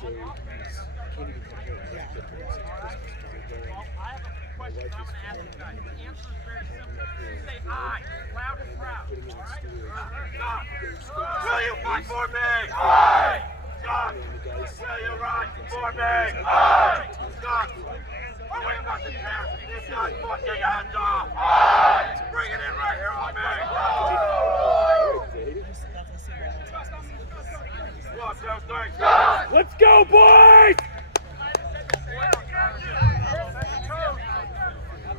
Will you fight for me? Aye! Scott! Will you run for me? Aye! Scott! Are we about to tear these guys' fucking hands off? Aye! Bring it in right here on me! Watch those things! Let's go, boys!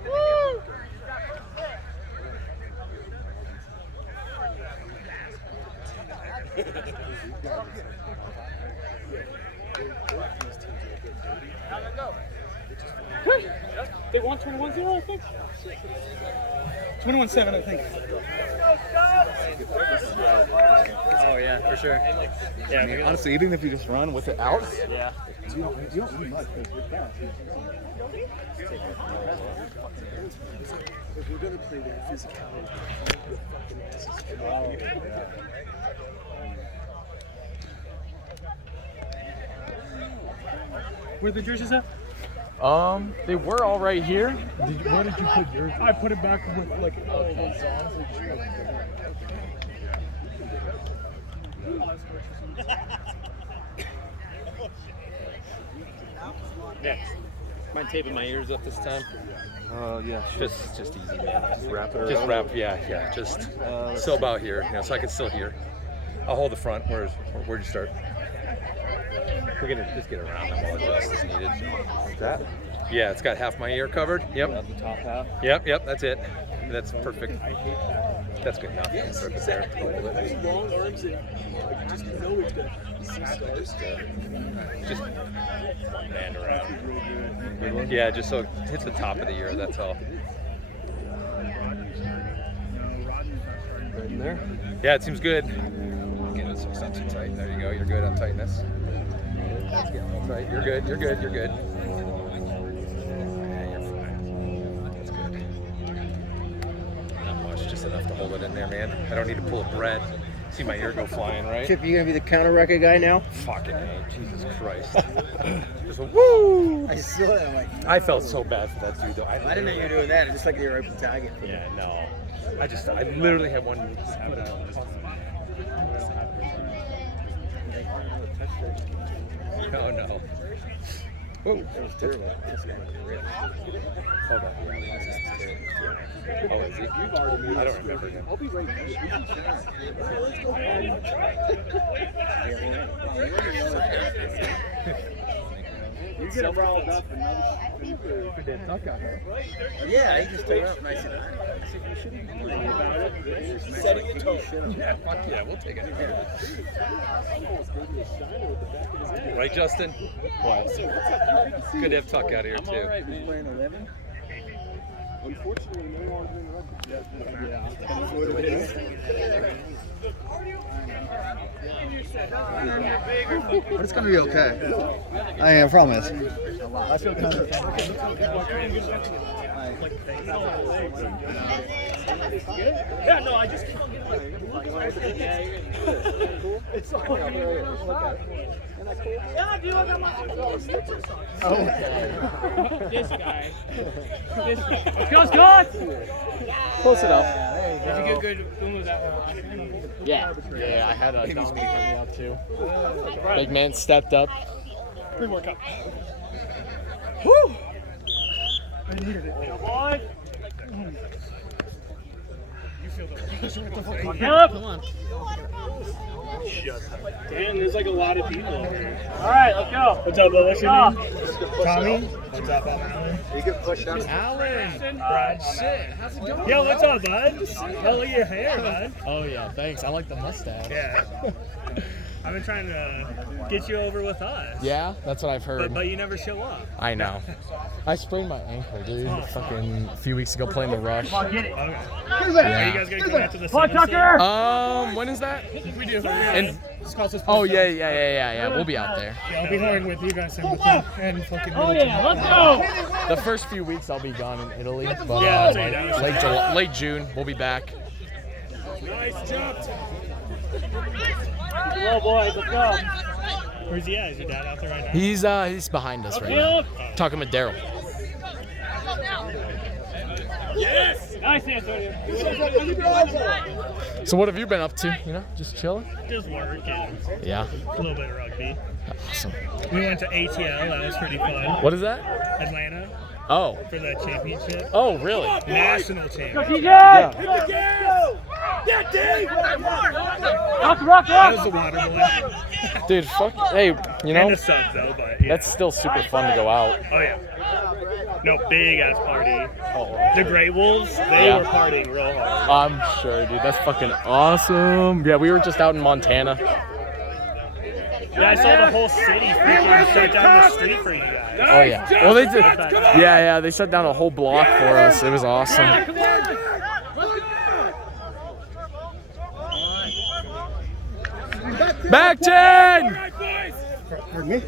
Woo! They won 21-0, I think. 21-7, I think. Oh yeah, for sure. Yeah, I mean, Honestly, even if you just run with it out, yeah. you don't need much. If we're gonna play that physicality, we're fucking asses. Where the jerseys at? They were all right here. Where did you put yours? I put it back with like Next. Mind taping my ears up this time? Yeah. Just easy, man. Just wrap it around. Just wrap, yeah. Just so about here, so I can still hear. I'll hold the front. Where'd you start? We're gonna just get around them. We'll adjust as needed. That? Yeah, it's got half my ear covered. Yep. The top half. Yep. That's it. That's perfect. That's good enough. Yes, Perfect exactly. there. Like those long arms that just you know it's gonna see stars. Just band around. Yeah, just so it hits the top of the ear. That's all. Right in there. Yeah, it seems good. Get it so it's not too tight. There you go. You're good on tightness. That's getting a little tight. You're good. Yeah, you're fine. That's good. Not much, just enough to hold it in there, man. I don't need to pull a bread. See my ear go flying, right? Chip, you gonna be the counter record guy now? Fucking A. Jesus Christ. Just a woo! I saw that. I'm like, I felt so bad for that dude, though. I didn't know you were doing that. It's just like you're right beside it. Yeah, no. I literally had one. Oh no. Whoa, that was terrible. Hold on. Oh, is he? I don't remember him. I'll be right back. You get it riled up and Put that tuck out here. Yeah, he just stayed up nice and Setting the tone. Yeah, fuck yeah, we'll take it. Right, Justin? What? Good to have Tuck out here, too. He's playing 11. Unfortunately, no longer in rugby. But it's gonna be okay. I promise. I feel kind of. Yeah, no, I just keep on getting it's all right. Yeah, dude, I got my This guy. Let's go, Scott! Close enough. Did you get good with that? Yeah, I had a donkey coming out too. Big man stepped up. Pre-workout. Woo! I needed it. Boy! You feel the pressure at the fucking Caleb! Come on. Damn, there's like a lot of people. Alright, let's go. What's up, bud? What's your name? Tommy. What's up, Alan? You can push down. Alan, Brad, shit, how's it going? Yo, what's up, bud? Hell of your hair, bud. Oh yeah, thanks. I like the mustache. Yeah. I've been trying to get you over with us. Yeah, that's what I've heard. But you never show up. I know. I sprained my ankle, dude. Fucking a few weeks ago playing the Rush. Get it. Okay. Yeah. Are you guys gonna come out to the Tucker? When is that? We do. Oh yeah. We'll be out there. Yeah, I'll be hanging with you guys and with them and fucking. Oh yeah, let's go. The first few weeks I'll be gone in Italy, but Yeah, like late June we'll be back. Nice jump. Hello, boys. Let's go. Where's he at? Is your dad out there right now? He's behind us right now. Talking with Daryl. Yes! Nice Antonio. So what have you been up to? You know, just chilling? Just working. Yeah. A little bit of rugby. Awesome. We went to ATL. That was pretty fun. What is that? Atlanta Oh. for the championship. Oh, really? National championship. Yeah. That was the water boy. Dude, fuck. Hey, you know, And a sub though, but yeah. that's still super fun to go out. Oh yeah. No, big ass party. Oh, The Grey Wolves, they Yeah. were partying real hard. I'm sure, dude. That's fucking awesome. Yeah, we were just out in Montana. Yeah, I saw the whole city freaking shut down the street for you guys. Oh, yeah. Well, they did. Yeah, they shut down a whole block for us. It was awesome. Back 10! Pardon me?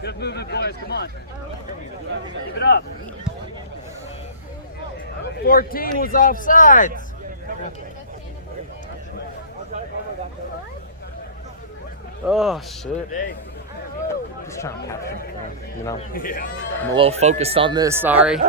Good movement, boys. Come on. Keep it up. 14 was offsides. Oh, shit. Just trying to capture the you know? I'm a little focused on this, sorry.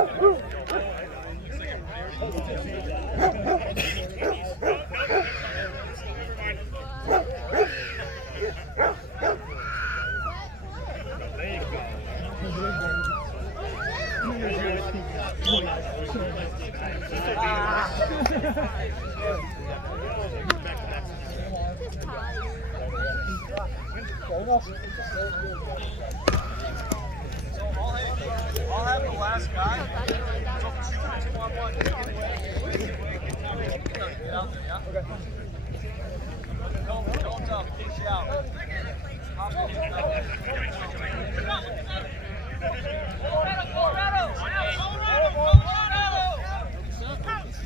I'll have the last guy. So 2-on-1. Get out there, yeah? Okay. Don't push out.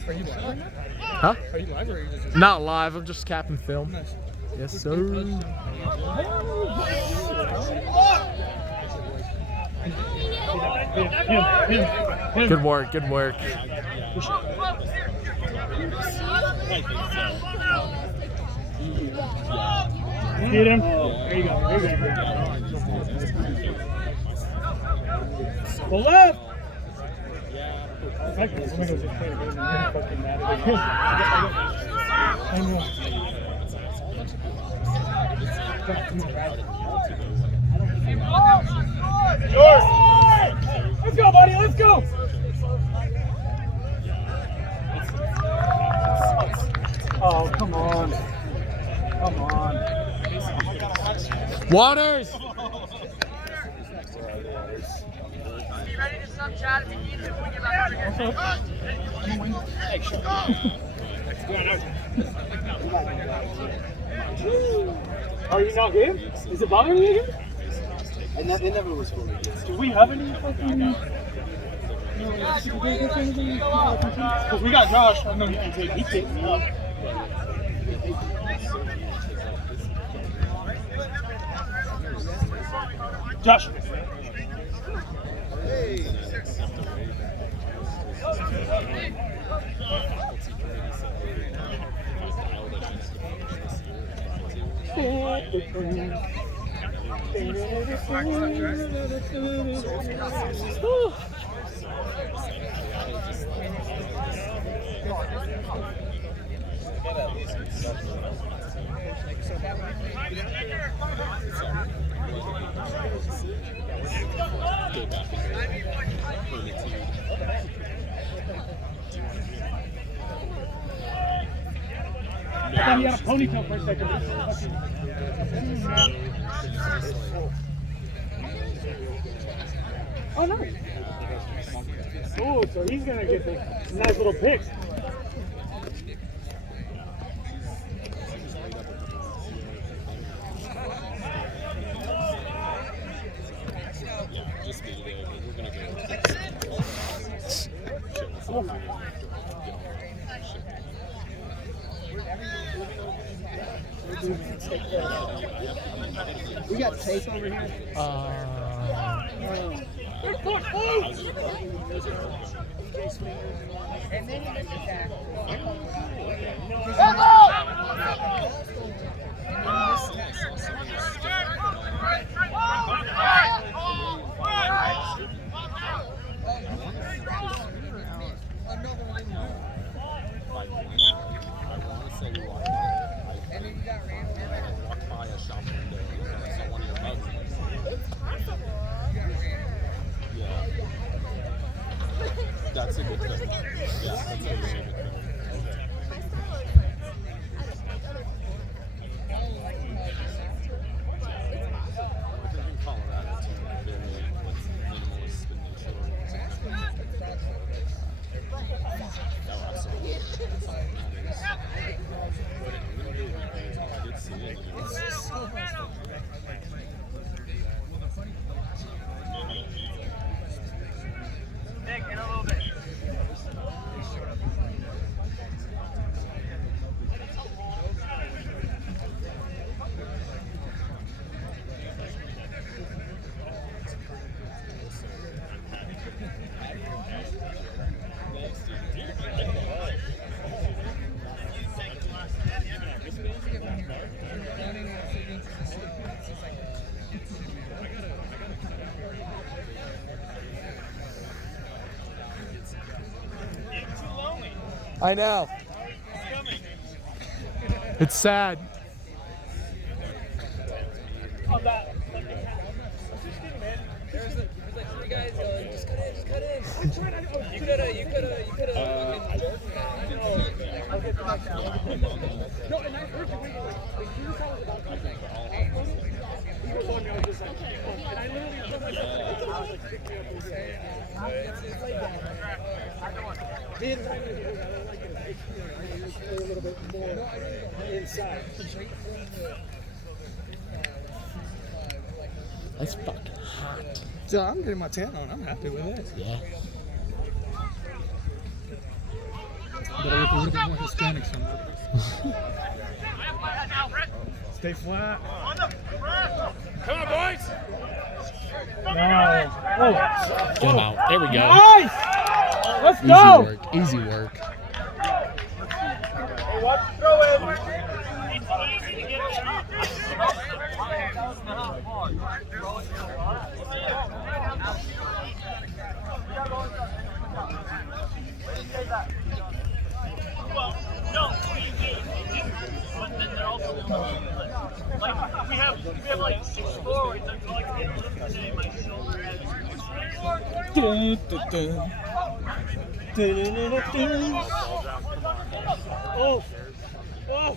Are you live right now? Huh? Are you live or are you just... Not live, I'm just capping film. Yes, sir. Good work, good work. Get him. There you go. There you go. The left. Flamingos just played a game and you're fucking mad at it. I know. Let's go, buddy. Let's go. Oh, come on. Come on. Waters! Be ready to sub chat if you need to when you're back Are you not game? Is it bothering you again? It never was fully good. Do we have any fucking... Because we got Josh. I know he can take. He takes me up. Josh. I thought he had a ponytail for a second. Oh, nice. Oh, so he's going to get the nice little picks. We got tape over here. That's a good thing. Yeah, that's a really good thing. I think in Colorado too, very minimalist in nature. No, absolutely. That's all that matters. But it really is. I did see it. Nick, in a little bit. I know. It's sad. There's like 3 guys going, just cut in. You coulda I'll get the back down. No, and I heard you waiting. Like, here's how it was about something. He was on me, I was just like, and I literally told myself, I was like, pick me up and say, it's like that. The entire day, I don't like it. I just play a little bit more inside. That's fucking hot. So I'm getting my tan on. I'm happy with it. Yeah. But I look a little bit more Hispanic somewhere. Stay flat. Come on, boys! No. Oh. Get him out. There we go. Nice! Let's Easy go! work. Easy work. Hey, watch the throw in. It's easy to get it out. Well, no, we do, but then they're also like we have like 6 forwards that like to get lifted today. My shoulder has. Oh! Oh!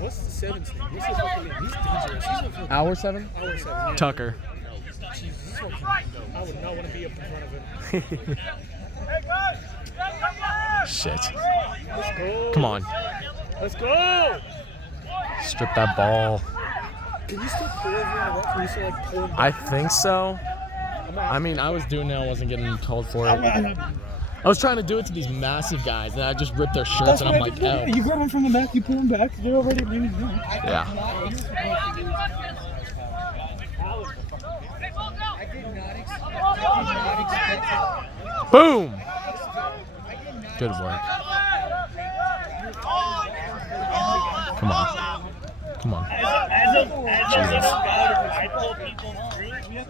What's the 7's name? What's his fucking name? He's dangerous. He's a fucking Hour 7? hour 7. Yeah. Tucker. Jesus, he's fucking, I would not want to be up in front of him. Shit. Let's go. Come on. Let's go! Strip that ball. Can you still pull over on a rock? Can you still like pull him back? I think so. I mean, I was doing it. I wasn't getting called for it. I was trying to do it to these massive guys, and I just ripped their shirts, and I'm like, oh. You grab them from the back, you pull them back, they're already leaning down. Yeah. Boom! Good work. Come on. Come on. As a scout, I pull people through, you have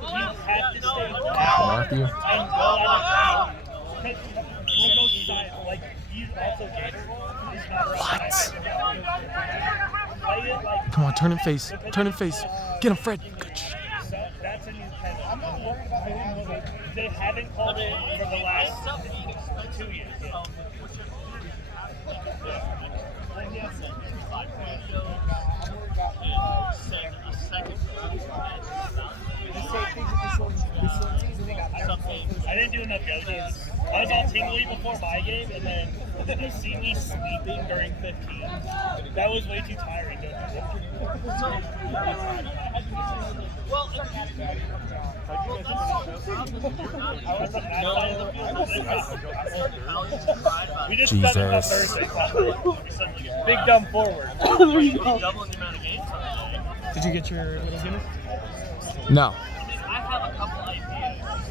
to stay down Matthew. and go out of the we'll go side, like, he's also Gator. He's not right. What? Come on, turn and face. Turn and face. Get him, Fred. Good shit. That's a new penalty. I'm not worried about it. They haven't called it for the last 2 years. I didn't do enough go-tos. I was all tingly before my game, and then you see me sleeping during 15. That was way too tiring. We just Jesus. about Thursday. Big dumb forward. Doubling the amount of games on the day. Did you get your little Guinness? No. I have a couple ideas.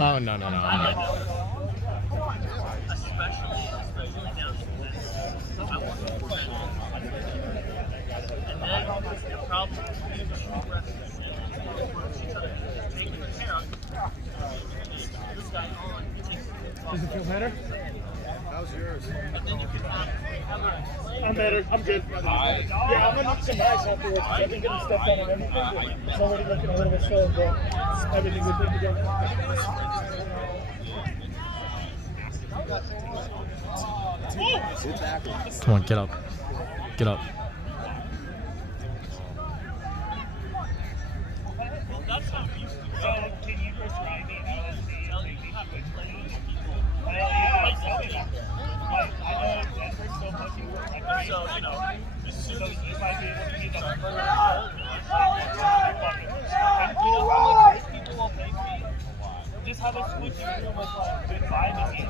Oh, no. Does it feel better? How's yours? I'm better. I'm good. Yeah, I'm gonna need some ice afterwards. I've been getting stuff done on everything. It's already looking a little bit slow, but everything we're good to go. Come on, get up. Get up. So, can you prescribe me LSD? I know Denver's still pushing for record. So, you know, as soon as you might be able to be the first people will pay me. Just have a switch through with like good vibes and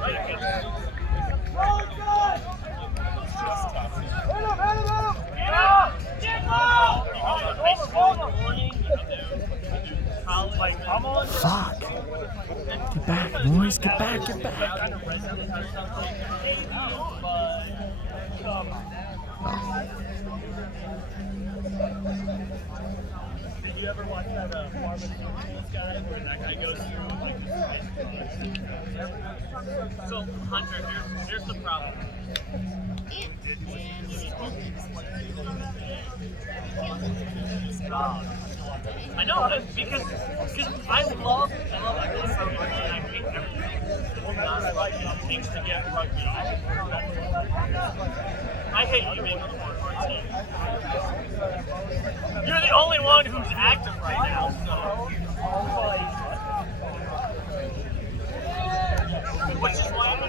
Fuck. Get back, boys. Get back. Did you ever watch that pharmaceuticals guy where that guy goes through like So Hunter, here's the problem. I know because I love rugby so much and I hate everything. Things to get rugby. I hate you being on the board for a team. You're the only one who's active right now, so which is why I'm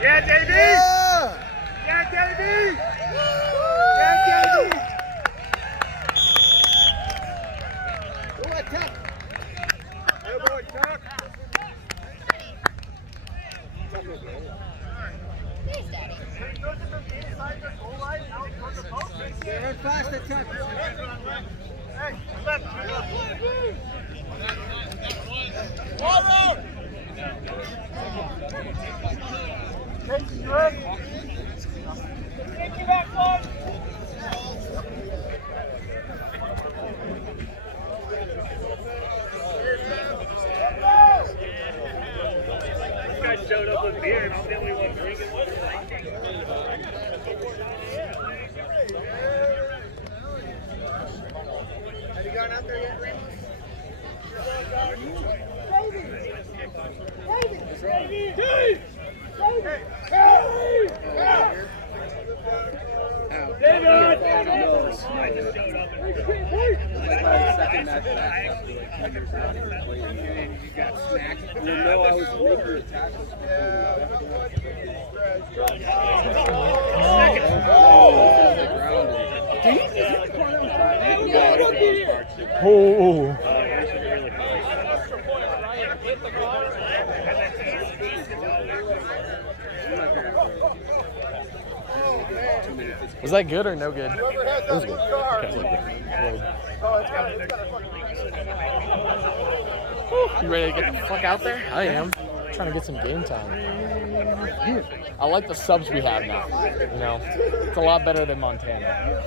Yeah, Davey! Yeah, Davey! Yeah, Davey! Go on, Tuck! Hey, boy, Tuck! Please, Daddy. Run faster, Tuck! Hey, left! Water! Take you back, one! This guy showed up with beer and I'm the only one drinking with it. Have you gone out there yet, Ramos? Oh. Was that good or no good? It was good. You ready to get the fuck out there? I am. I'm trying to get some game time. I like the subs we have now. You know, it's a lot better than Montana.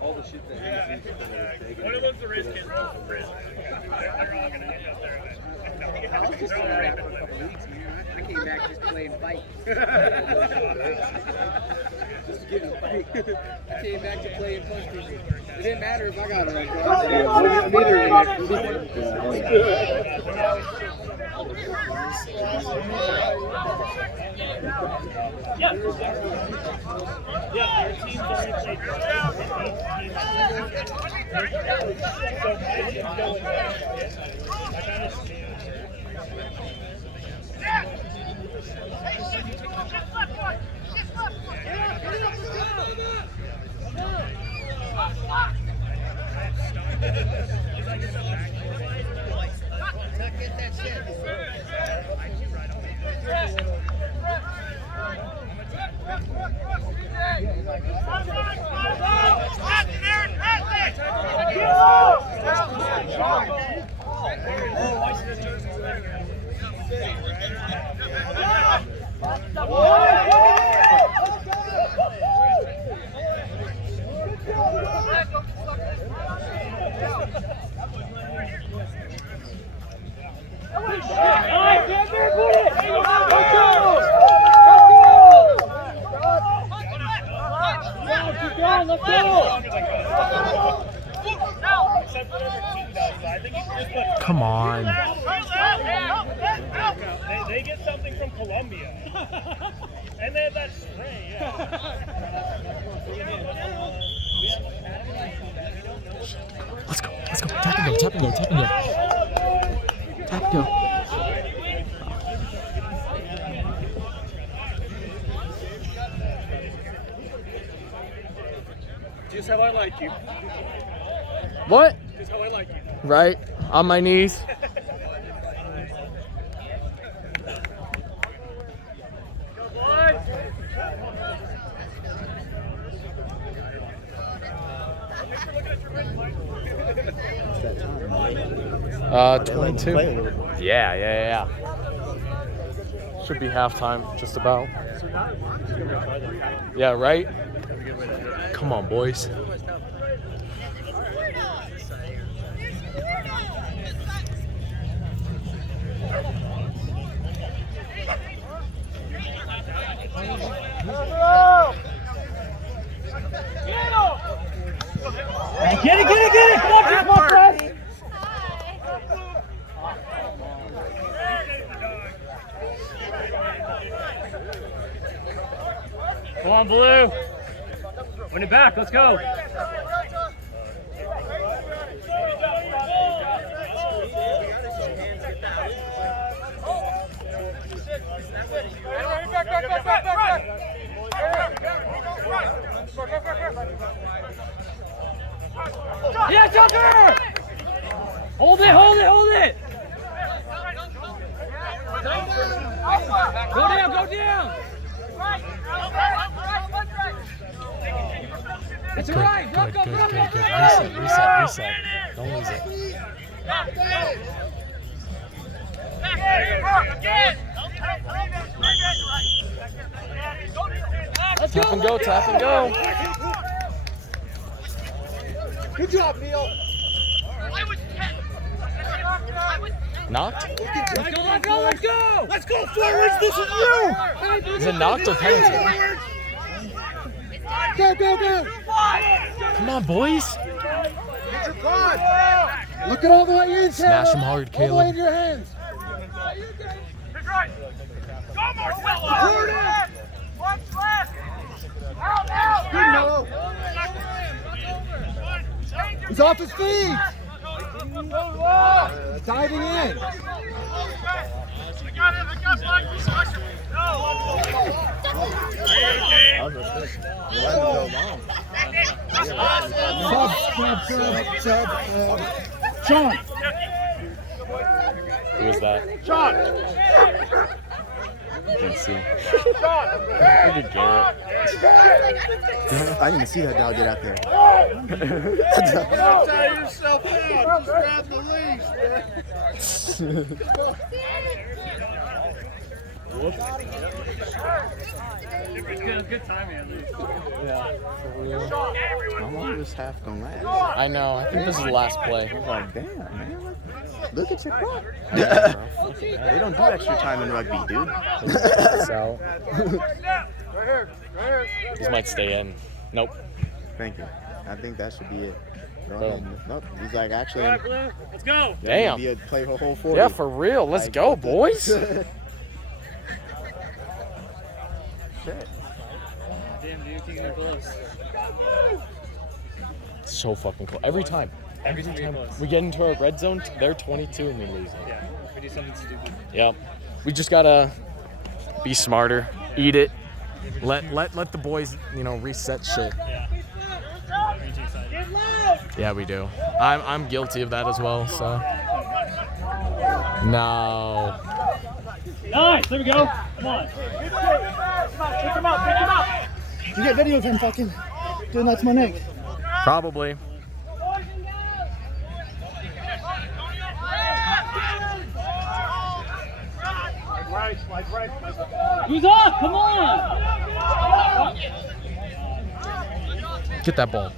All the shit that he's One of them's the rich kids, one's the rich. They're all gonna end up there. I was just coming back for a couple weeks, man. I came back just playing fight. Just to get in a fight. I came back to play and punch people. It didn't matter if I got a red card. Yeah, your team's already played. So my team's going back. Come on. They get something from Colombia. And they have that spray, yeah. Let's go. Let's go. Tap and go. Tap and go. Tap and go. Tap and go. Just how I like you. What? Just how I like you. Right? On my knees. 22. Yeah. Should be halftime, just about. Yeah, right? Come on, boys. Get it! Come on, come on, press! Come on, Blue. Win it back. Let's go. Yeah, Tucker! Hold it! Go down! That's right! Good. Reset. Don't lose it. Tap and go. Good job, Neil. Knocked? Let's go! Let's go, forwards! This is you! Is it knocked or penalty? Go! Come on, boys. Get your pod! Look at all the way in, Smash them hard, All the way in Caleb. your hands. Go, Marcelo! One left! Out! Good, Noah. He's off his feet. Diving in. Sub. Sean. Who was that? Sean! You can see. Look at Garrett. I didn't even see that dog get out there. Don't tire yourself out. Just grab the leash, man. Good timing at least. Yeah, for real. How long is this half gonna last? I know. I think this is the last play. I was like, damn, man. Look at your clock. Yeah, bro. They don't do extra time in rugby, dude. So, this might stay in. Nope. Thank you. I think that should be it. Boom. Nope. He's like, actually, Let's go! Damn. Be a play whole 40. Yeah, for real. Let's go, boys. Shit. Damn, dude, keeping it close. So fucking cool. Every time we get into a red zone, they're 22 and we lose it. Yeah, we do something stupid. Yep. We just gotta be smarter, eat it, let the boys, reset shit. Yeah. Way too excited. Yeah, we do. I'm guilty of that as well, so. No. Nice. There we go. Come on. Pick him up. You get video of him fucking doing that to my neck. Probably. Who's up? Come on. Get that ball.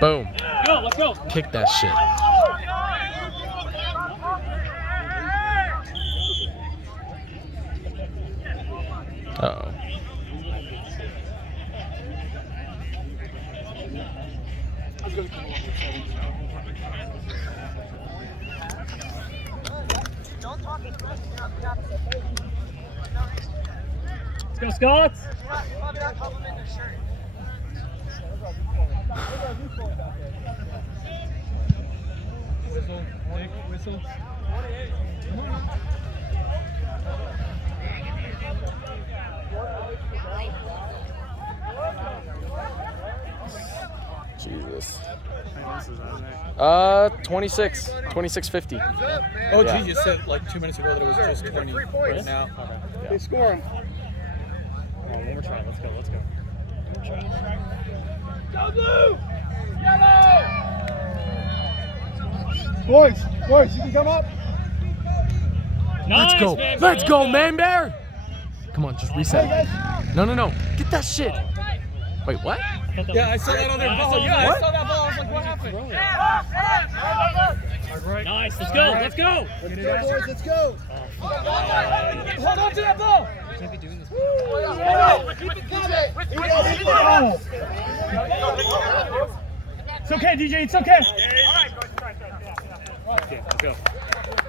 Boom. Go. Let's go. Kick that shit. Uh-oh. Let's go, Scots. Whistle. Jesus. 26.50. Oh, Yeah. geez, you said like 2 minutes ago that it was just 20 right now. They score him. One more try. Let's go. Go blue! Boys, you can come up. Let's Nice, go. man. Let's go, man bear. Come on, just reset. No. Get that shit. Wait, what? Yeah, I saw that other ball. Yeah, What? I saw that ball. I was like, what happened? Nice. Let's go. Let's go, boys, let's go. Hold on to that ball. It's okay, DJ, it's okay. Okay, let's go.